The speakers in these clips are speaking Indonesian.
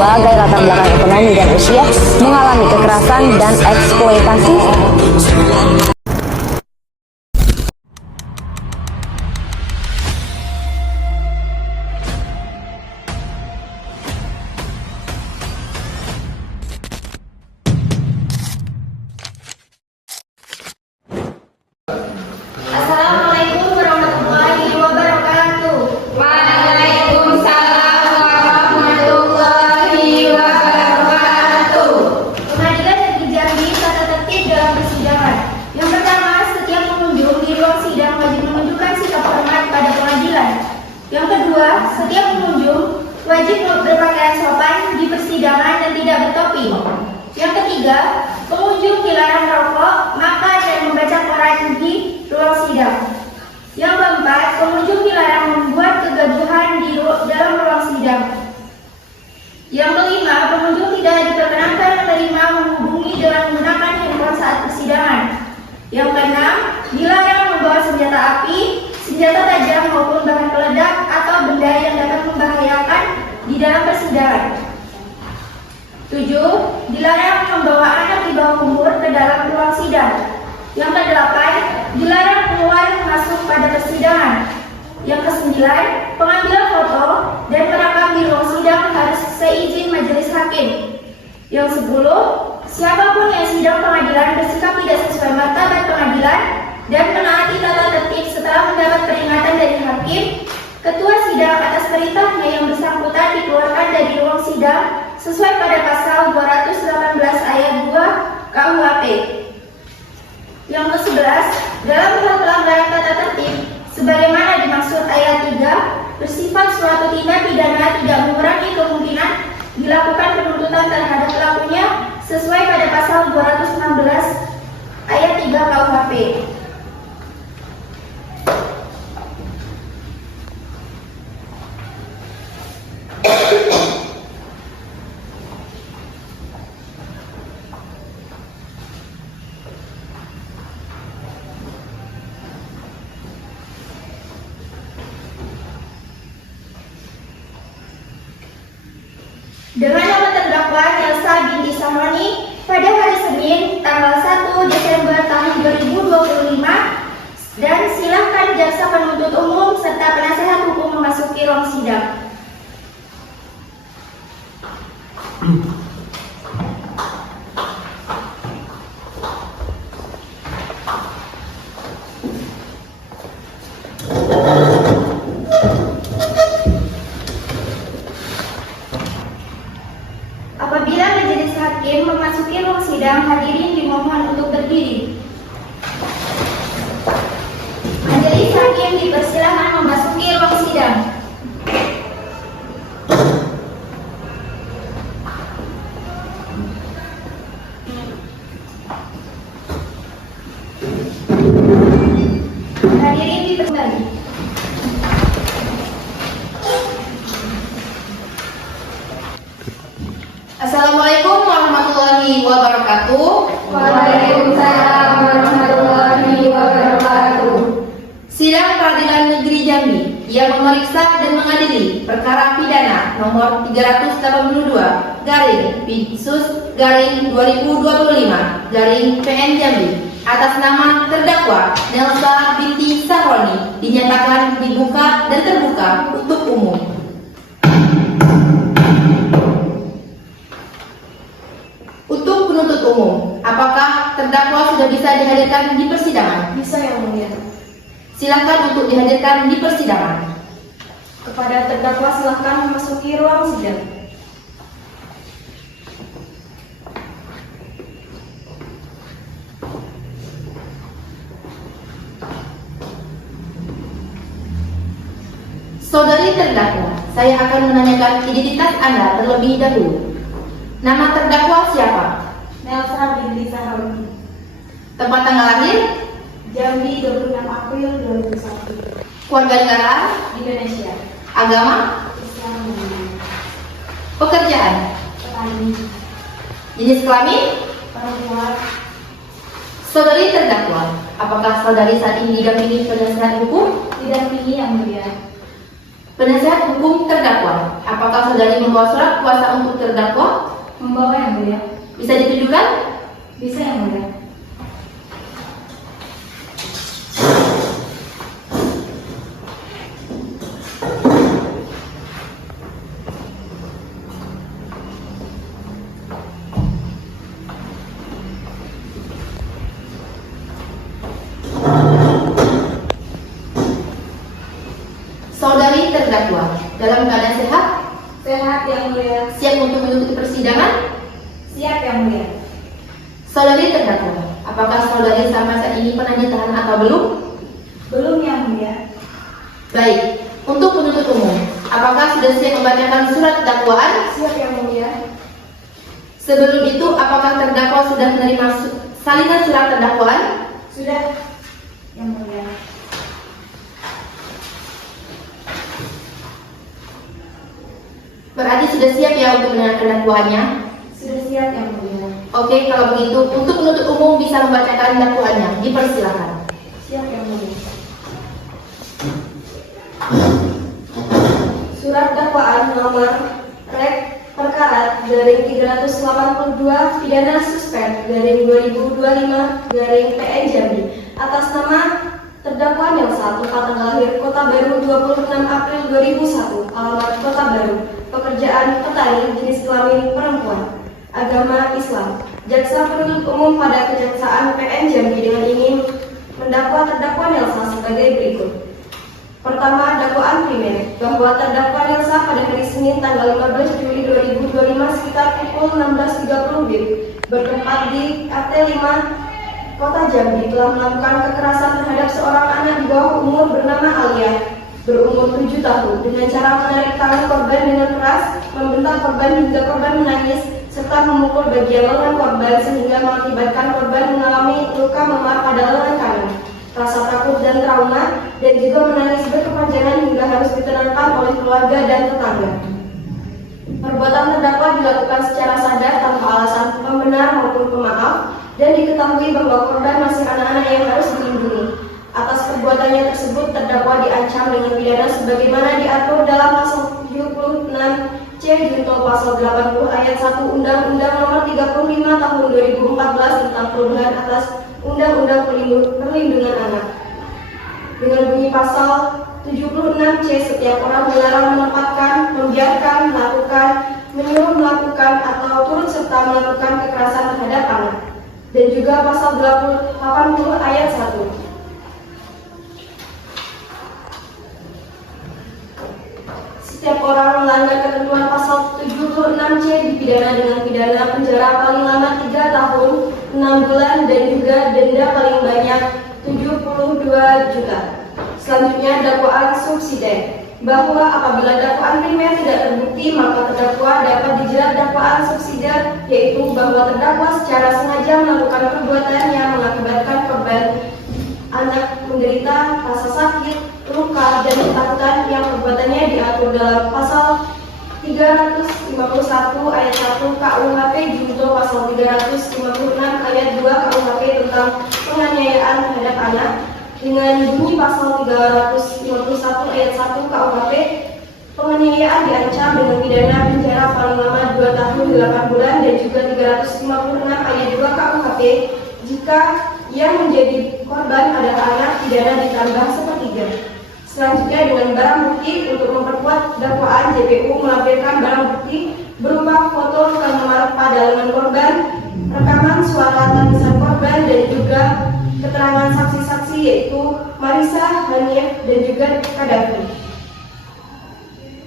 berbagai latar belakang ekonomi dan usia mengalami kekerasan dan eksploitasi. Assalamualaikum warahmatullahi wabarakatuh. Waalaikumsalam warahmatullahi wabarakatuh. Pengadilan Negeri Jambi tata tertib dalam persidangan. Yang pertama, setiap pengunjung di ruang sidang wajib menunjukkan sikap hormat pada pengadilan. Yang kedua, setiap pengunjung wajib berpakaian sopan di persidangan dan tidak bertopi. Yang ketiga, pengunjung dilarang merokok, makan, dan membaca koran di ruang sidang. Yang keempat, pengunjung dilarang membuat kegaduhan di dalam ruang sidang. Yang kelima, pengunjung tidak diperkenankan menerima menghubungi dengan menggunakan handphone saat persidangan. Yang keenam, dilarang membawa senjata api, senjata tajam maupun bahan peledak atau benda yang dapat membahayakan di dalam persidangan. 7. Dilarang membawa anak di bawah umur ke dalam ruang sidang. Yang kedelapan, dilarang keluar masuk pada persidangan. Yang kesembilan, pengambilan foto dan merekam di ruang sidang harus seizin majelis hakim. Yang 10, siapapun yang sidang pengadilan bersikap tidak sesuai martabat pengadilan dan menaati tata tertib setelah mendapat peringatan dari hakim, ketua sidang atas perintahnya yang bersangkutan dikeluarkan dari ruang sidang sesuai pada pasal 218 ayat 2 KUHP. Yang ke-11, dalam hal pelanggaran tata tertib sebagaimana dimaksud ayat 3 bersifat suatu tindak pidana tidak mengurangi kemungkinan dilakukan penuntutan terhadap pelakunya sesuai pada pasal 216 ayat 3 KUHP. Dengan nama terdakwa Elsa binti Samoni pada hari Senin tanggal 1 Desember tahun 2025 dan silakan jaksa penuntut umum serta penasehat hukum memasuki ruang sidang. Apabila majelis hakim memasuki ruang sidang, hadirin dimohon untuk berdiri. Majelis hakim dipersilakan memasuki ruang sidang. Hadirin dipersilakan. Assalamualaikum warahmatullahi wabarakatuh. Waalaikumsalam warahmatullahi wabarakatuh. Sidang Pengadilan Negeri Jambi yang memeriksa dan mengadili perkara pidana nomor 382 /PINSUS/2025 PN Jambi atas nama terdakwa Elsa binti Samoni dinyatakan dibuka dan terbuka untuk umum. Untuk penuntut umum, apakah terdakwa sudah bisa dihadirkan di persidangan? Bisa yang mulia. Silakan untuk dihadirkan di persidangan. Kepada terdakwa silakan memasuki ruang sidang. Saudari terdakwa, saya akan menanyakan identitas Anda terlebih dahulu. Nama terdakwa siapa? Elsa binti Samoni. Tempat tanggal lahir? Jambi 26 April 2001. Keluarga negara? Indonesia. Agama? Islam. Pekerjaan? Petani. Jenis kelamin? Perempuan. Saudari terdakwa, apakah saudari saat ini didampingi penasehat hukum? Didampingi yang mulia. Penasihat hukum terdakwa, apakah saudari membawa surat kuasa untuk terdakwa? Membawa yang mulia. Bisa ditunjukkan? Bisa yang mulia. Saudari terdakwa, dalam keadaan sehat? Sehat yang mulia. Siap untuk mengikuti persidangan? Siap yang mulia. Saudari terdakwa, apakah saudari sampai saat ini pernah ditahan atau belum? Belum yang mulia. Baik, untuk penuntut umum, apakah sudah siap membacakan surat dakwaan? Siap yang mulia. Sebelum itu, apakah terdakwa sudah menerima salinan surat dakwaan? Sudah yang mulia. Berarti sudah siap ya untuk mendengarkan dakwaannya? Sudah siap yang mulia. Oke, kalau begitu, untuk penuntut umum bisa membacakan dakwaannya. Dipersilakan. Siap yang mulia. Surat dakwaan nomor Rek Perkara garing 382 pidana suspek garing 2025 garing PN Jambi atas nama terdakwa Nelsa, tempat tanggal lahir Kota Baru 26 April 2001, alamat Kota Baru, pekerjaan petani, jenis kelamin perempuan, agama Islam. Jaksa penuntut umum pada Kejaksaan PN Jambi dengan ingin mendakwa terdakwa Nelsa sebagai berikut. Pertama, dakwaan primer bahwa terdakwa Nelsa pada hari Senin tanggal 15 Juli 2025 sekitar pukul 16.30 WIB bertempat di RT 5 Kota Jambi telah melakukan kekerasan terhadap seorang anak di bawah umur bernama Alia berumur 7 tahun dengan cara menarik tangan korban dengan keras, membentak korban hingga korban menangis, serta memukul bagian lengan korban sehingga mengakibatkan korban mengalami luka memar pada lengan kanan, rasa takut dan trauma, dan juga menangis berkepanjangan hingga harus ditenangkan oleh keluarga dan tetangga. Perbuatan terdakwa dilakukan secara sadar tanpa alasan pembenar maupun pemaaf, dan diketahui bahwa korban masih anak-anak yang harus dilindungi. Atas perbuatannya tersebut, terdakwa diancam dengan pidana sebagaimana diatur dalam pasal 76C junto pasal 80 ayat 1 Undang-Undang Nomor 35 Tahun 2014 tentang perubahan atas Undang-Undang Perlindungan Anak. Dengan bunyi pasal 76C, setiap orang dilarang menempatkan, membiarkan, melakukan, menyuruh melakukan, atau turut serta melakukan kekerasan terhadap anak. Dan juga pasal 80 ayat 1. Setiap orang melanggar ketentuan pasal 76C dipidana dengan pidana penjara paling lama 3 tahun, 6 bulan, dan juga denda paling banyak 72 juta. Selanjutnya, dakwaan subsidiar bahwa apabila dakwaan primer tidak terbukti, maka terdakwa dapat dijerat dakwaan subsidiar, yaitu bahwa terdakwa secara sengaja melakukan perbuatan yang mengakibatkan korban anak menderita rasa sakit, luka, dan ketakutan yang perbuatannya diatur dalam pasal 351 ayat 1 KUHP junto pasal 356 ayat 2 KUHP tentang penganiayaan terhadap anak. Dengan bunyi pasal 351 ayat 1 KUHP, penganiayaan diancam dengan pidana penjara paling lama 2 tahun 8 bulan dan juga 356 ayat 2 KUHP jika yang menjadi korban adalah anak, pidana ditambah sepertiga. Selanjutnya, dengan barang bukti untuk memperkuat dakwaan, JPU melampirkan barang bukti berupa foto luka memar pada lengan korban, rekaman suara tangisan korban, dan juga keterangan saksi-saksi yaitu Marisa, Hanif, dan juga Kadafi.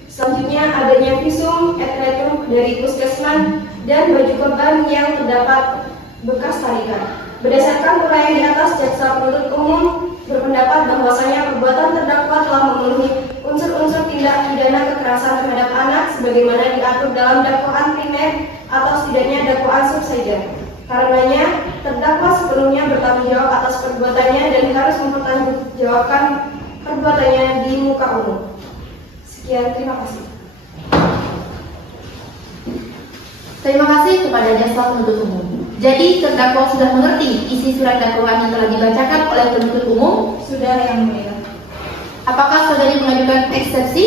Selanjutnya, adanya visum et retum dari puskesman dan baju korban yang terdapat bekas tarikan. Berdasarkan uraian di atas, jaksa penuntut umum berpendapat bahwasanya perbuatan terdakwa telah memenuhi unsur-unsur tindak pidana kekerasan terhadap anak sebagaimana diatur dalam dakwaan primer atau setidaknya dakwaan subsidiar. Karenanya, terdakwa sepenuhnya bertanggung jawab atas perbuatannya dan harus mempertanggungjawabkan perbuatannya di muka umum. Sekian, terima kasih. Terima kasih kepada jaksa penuntut umum. Jadi, terdakwa sudah mengerti isi surat dakwaan yang telah dibacakan oleh penuntut umum? Sudah yang mulia. Apakah saudari mengajukan eksepsi?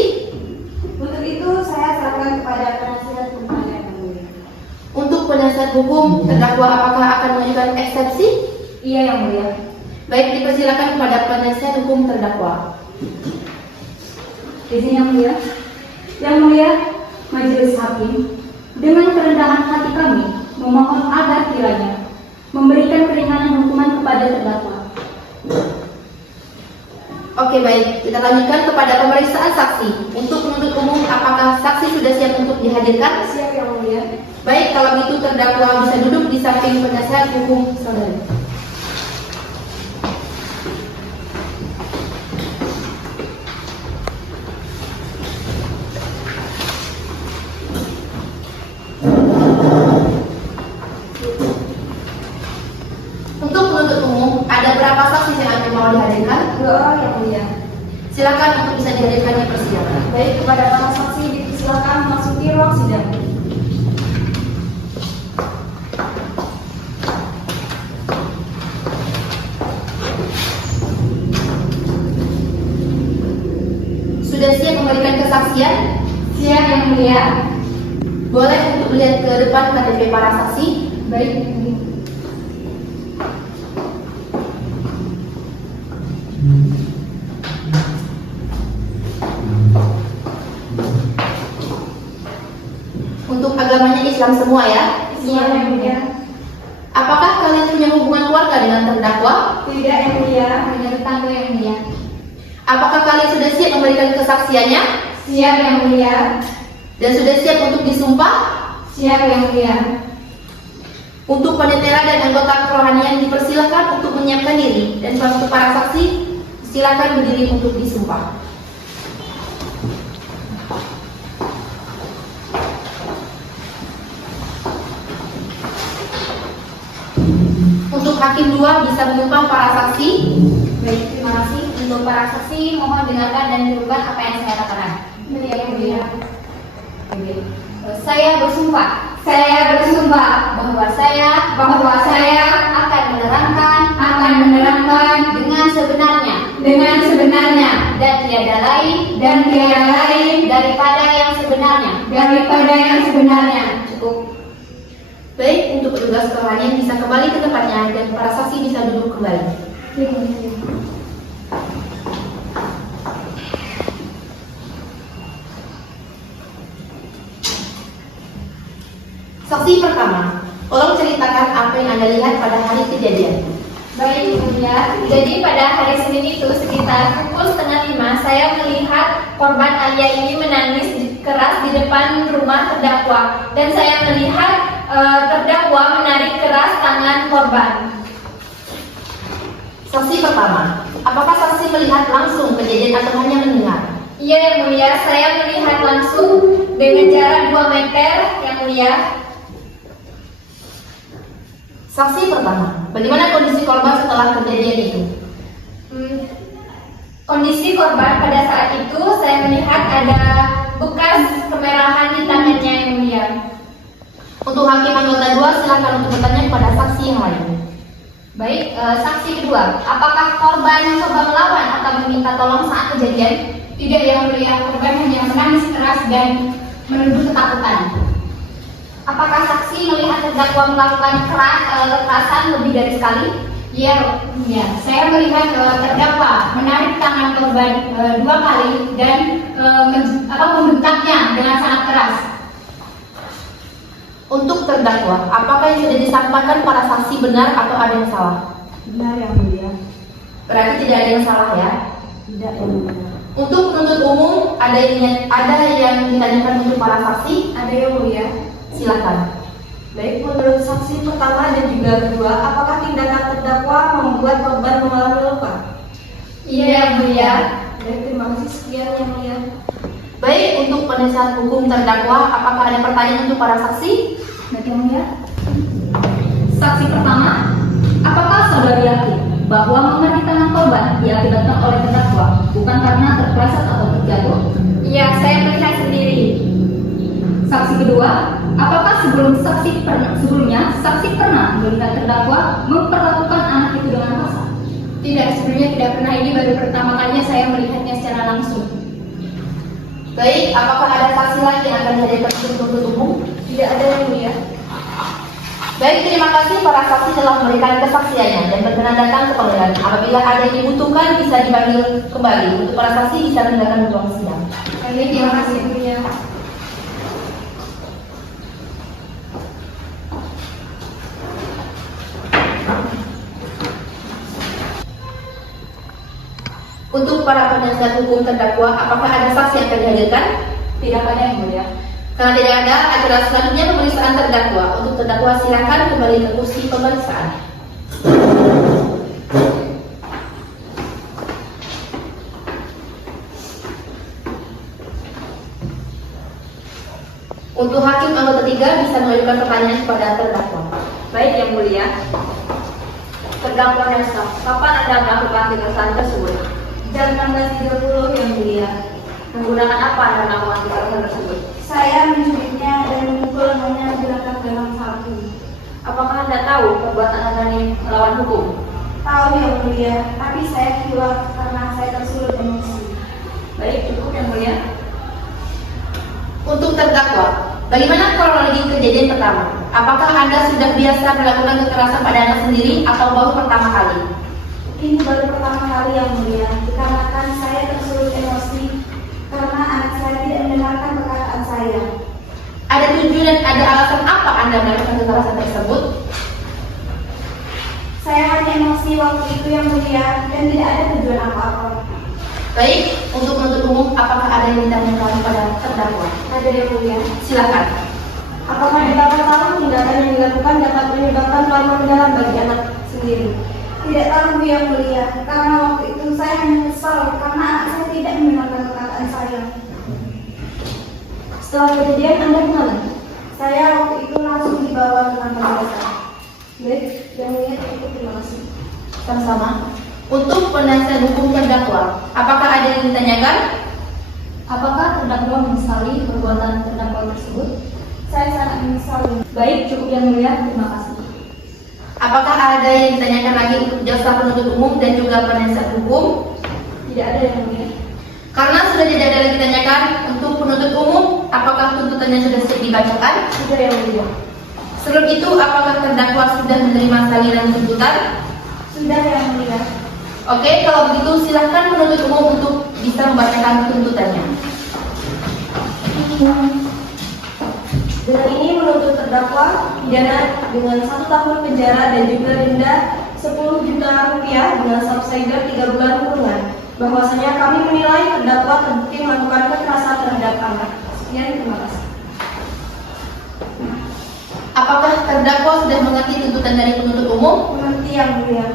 penasihat hukum, terdakwa apakah akan mengajukan eksepsi? Iya yang mulia. Baik, dipersilakan kepada penasihat hukum terdakwa. Izin yang mulia. Yang mulia, majelis hakim, dengan kerendahan hati kami memohon agar kiranya memberikan keringanan hukuman kepada terdakwa. Oke, baik. Kita lanjutkan kepada pemeriksaan saksi. Untuk penuntut umum, apakah saksi sudah siap untuk dihadirkan? Siap yang mulia. Baik, kalau begitu terdakwa bisa duduk di samping penasihat hukum saudari. Untuk penuntut umum, ada berapa saksi yang mau dihadirkan? 2 orang yang mulia. Silakan untuk bisa dihadirkan di persidangan. Baik, kepada para saksi dipersilakan memasuki ruang sidang. Sudah siap memberikan kesaksian? Siap yang mulia. Boleh untuk melihat ke depan KTP para saksi? Baik. Untuk agamanya Islam semua ya? Siap yang mulia. Apakah kalian punya hubungan keluarga dengan terdakwa? Tidak yang mulia, hanya tetangga yang mulia. Apakah kalian sudah siap memberikan kesaksiannya? Siap yang mulia. Dan sudah siap untuk disumpah? Siap yang mulia. Untuk penetera dan anggota kerohanian dipersilakan untuk menyiapkan diri. Dan untuk para saksi, silakan berdiri untuk disumpah. Untuk hakim 2 bisa menyumpah para saksi. Baik, terima kasih. Untuk para saksi, mohon dengarkan dan tirukan apa yang saya katakan. Yang mulia. Saya bersumpah bahwa saya akan menerangkan dengan sebenarnya dan tiada lain daripada yang sebenarnya. Cukup. Baik, untuk petugas kerohanian bisa kembali ke tempatnya dan para saksi bisa duduk kembali. Saksi pertama, tolong ceritakan apa yang Anda lihat pada hari kejadian. Baik, Ibunya. Jadi pada hari Senin itu sekitar pukul 4:30 saya melihat korban Alia ini menangis keras di depan rumah terdakwa dan saya melihat terdakwa menarik keras tangan korban. Saksi pertama, apakah saksi melihat langsung kejadian atau hanya mendengar? Iya yang mulia, saya melihat langsung dengan jarak 2 meter yang mulia. Saksi pertama, bagaimana kondisi korban setelah kejadian itu? Kondisi korban pada saat itu saya melihat ada bekas kemerahan di tangannya yang mulia. Untuk hakim anggota 2, silakan untuk bertanya kepada saksi yang lain. Baik, saksi kedua, apakah korban coba melawan atau meminta tolong saat kejadian? Tidak yang mulia, korban hanya menangis keras dan menuduh ketakutan. Apakah saksi melihat terdakwa melakukan kekerasan lebih dari sekali? Iya, saya melihat terdakwa menarik tangan korban 2 kali dan membentaknya dengan sangat keras. Untuk terdakwa, apakah yang sudah disampaikan para saksi benar atau ada yang salah? Benar yang mulia. Berarti tidak ada yang salah ya? Tidak yang mulia. Untuk penuntut umum, ada yang ditanyakan untuk para saksi? Ada yang mulia. Silakan. Baik, menurut saksi pertama dan juga kedua, apakah tindakan terdakwa membuat korban mengalami luka? Iya yang mulia. Baik, terima kasih sekian yang mulia. Baik, untuk penasihat hukum terdakwa, apakah ada pertanyaan untuk para saksi? Baik yang mulia. Saksi pertama, apakah saudara yakin bahwa mengenai tangan korban diakibatkan oleh terdakwa bukan karena terpleset atau terjatuh? Iya, saya melihat sendiri. Saksi kedua, apakah sebelumnya saksi pernah melihat terdakwa memperlakukan anak itu dengan kasar? Tidak, sebelumnya tidak pernah. Ini baru pertama kalinya saya melihatnya secara langsung. Baik, apakah ada saksi lagi yang akan dihadirkan untuk penuntut umum? Tidak ada yang mulia. Baik, terima kasih para saksi telah memberikan kesaksiannya dan berkenan datang ke pengadilan. Apabila ada yang dibutuhkan bisa dipanggil kembali. Untuk para saksi bisa meninggalkan ruang sidang. Baik, terima kasih Yang Mulia. Untuk para penasihat hukum terdakwa, apakah ada saksi yang akan dihadirkan? Tidak ada Yang Mulia. Karena tidak ada, acara selanjutnya pemeriksaan terdakwa. Untuk terdakwa silakan kembali ke kursi pemeriksaan. Untuk hakim anggota 3 bisa mengajukan pertanyaan kepada terdakwa. Baik Yang Mulia. Terdakwa Nelsa, kapan Anda melakukan kekerasan tersebut? Jam 16.30 Yang Mulia. Menggunakan apa Anda melakukan kekerasan tersebut? Saya menculiknya dan memukul lehernya menggunakan dalam sapu. Apakah Anda tahu perbuatan Anda ini melawan hukum? Tahu Yang Mulia, tapi saya keluar karena saya tersulut emosi. Baik, cukup Yang Mulia. Untuk terdakwa, bagaimana kronologi kejadian pertama? Apakah Anda sudah biasa melakukan kekerasan pada anak sendiri atau baru pertama kali? Ini baru pertama kali Yang Mulia, dikarenakan saya tersulut emosi karena anak saya tidak mendengarkan perkataan saya. Ada tujuan dan ada alasan apa Anda melakukan kekerasan tersebut? Saya hanya emosi waktu itu Yang Mulia dan tidak ada tujuan apa-apa. Baik, untuk penuntut umum, apakah ada yang ditanyakan kepada terdakwa? Ada Yang Mulia. Silakan. Apakah dapat tahu tindakan yang dilakukan dapat menyebabkan trauma mendalam bagi anak sendiri? Tidak tahu Yang Mulia, karena waktu itu saya hanya kesal karena anak saya tidak mendengarkan perkataan saya. Setelah kejadian Anda kemana? Saya waktu itu langsung dibawa ke kantor desa. Baik, Yang Mulia, cukup, terima kasih. Sama-sama. Untuk penasihat hukum terdakwa, apakah ada yang ditanyakan? Apakah terdakwa menyesali perbuatan terdakwa tersebut? Saya sangat menyesali. Baik, cukup Yang Mulia. Terima kasih. Apakah ada yang ditanyakan lagi untuk jaksa penuntut umum dan juga penasihat hukum? Tidak ada Yang Mulia. Karena sudah tidak ada lagi ditanyakan untuk penuntut umum, apakah tuntutannya sudah siap dibacakan? Sudah Yang Mulia. Sebelum itu, apakah terdakwa sudah menerima salinan tuntutan? Sudah Yang Mulia. Oke, kalau begitu silahkan penuntut umum untuk bisa membacakan tuntutannya. Dengan ini menuntut terdakwa pidana dengan 1 tahun penjara dan juga denda 10 juta rupiah dengan subsidiar 3 bulan kurungan. Bahwasanya kami menilai terdakwa terbukti melakukan kekerasan terhadap anak. Sekian, terima kasih. Apakah terdakwa sudah mengerti tuntutan dari penuntut umum? Mengerti Yang Mulia.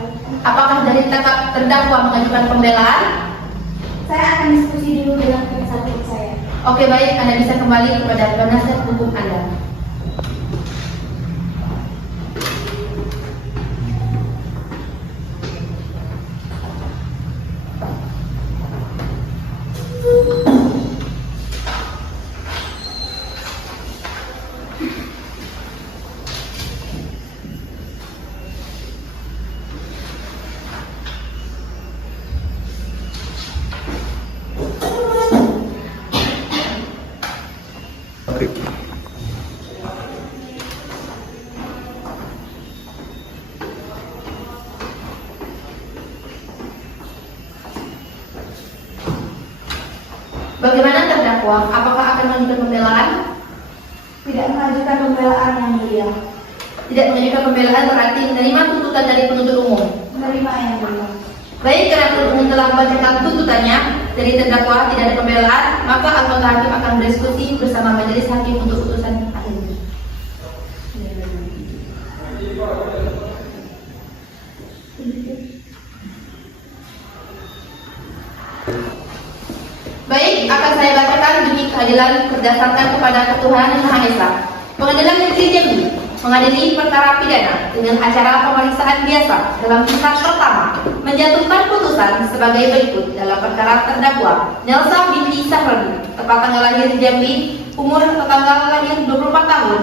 Apakah dari terdakwa mengajukan pembelaan? Saya akan diskusi dulu dengan penasihat saya. Oke, baik, Anda bisa kembali kepada penasihat hukum Anda. Bagaimana terdakwa? Apakah akan mengajukan pembelaan? Tidak mengajukan pembelaan Yang Mulia. Tidak mengajukan pembelaan berarti menerima tuntutan dari penuntut umum. Menerima Yang Mulia. Baik, karena penuntut umum telah membacakan tuntutannya dari terdakwa tidak ada pembelaan, maka anggota hakim akan berdiskusi bersama majelis hakim untuk putusan akhir. Baik, akan saya bacakan demi keadilan berdasarkan kepada ketuhanan Yang Maha Esa. Pengadilan Negeri Jambi mengadili perkara pidana dengan acara pemeriksaan biasa dalam tingkat pertama menjatuhkan putusan sebagai berikut dalam perkara terdakwa Nelsa binti Sahroni, tepat tanggal lahir Jambi, umur tanggal lahir 24 tahun,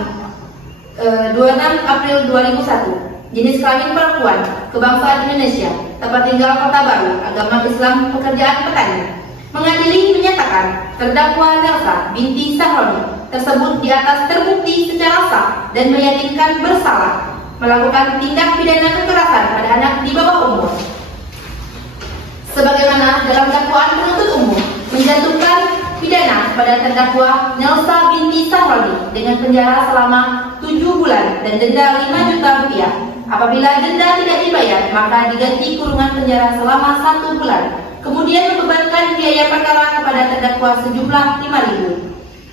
26 April 2001, jenis kelamin perempuan, kebangsaan Indonesia, tempat tinggal Kota Baru, agama Islam, pekerjaan petani. Mengadili menyatakan terdakwa Nelsa binti Sahroni tersebut di atas terbukti secara sah dan meyakinkan bersalah melakukan tindak pidana kekerasan pada anak di bawah umur. Sebagaimana dalam dakwaan penuntut umum menjatuhkan pidana pada terdakwa Nelsa binti Sahroni dengan penjara selama 7 bulan dan denda 5 juta rupiah. Apabila denda tidak dibayar, maka diganti kurungan penjara selama 1 bulan. Kemudian membebankan biaya perkara kepada terdakwa sejumlah 5.000.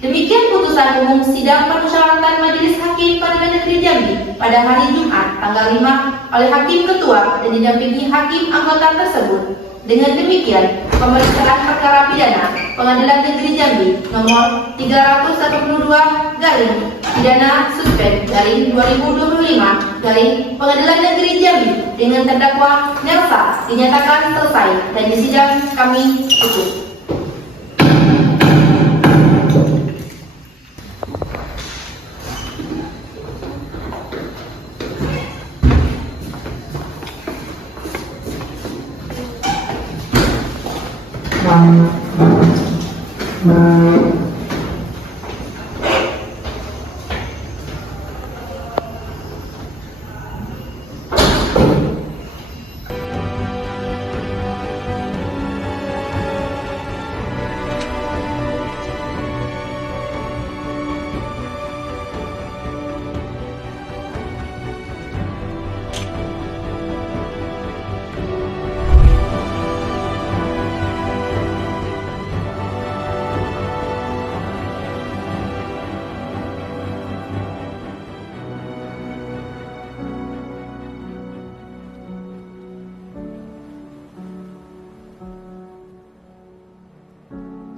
Demikian putusan umum sidang permusyawaratan Majelis Hakim Pengadilan Negeri Jambi pada hari Jumat tanggal 5 oleh Hakim Ketua dan didampingi hakim anggota tersebut. Dengan demikian, pemeriksaan perkara pidana Pengadilan Negeri Jambi nomor 312 garing pidana suspek garing 2025 garing Pengadilan Negeri Jambi dengan terdakwa Nelsa dinyatakan selesai dan disidang kami tutup.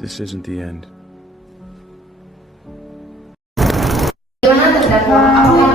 This isn't the end. Bagaimana terdakwa? Apakah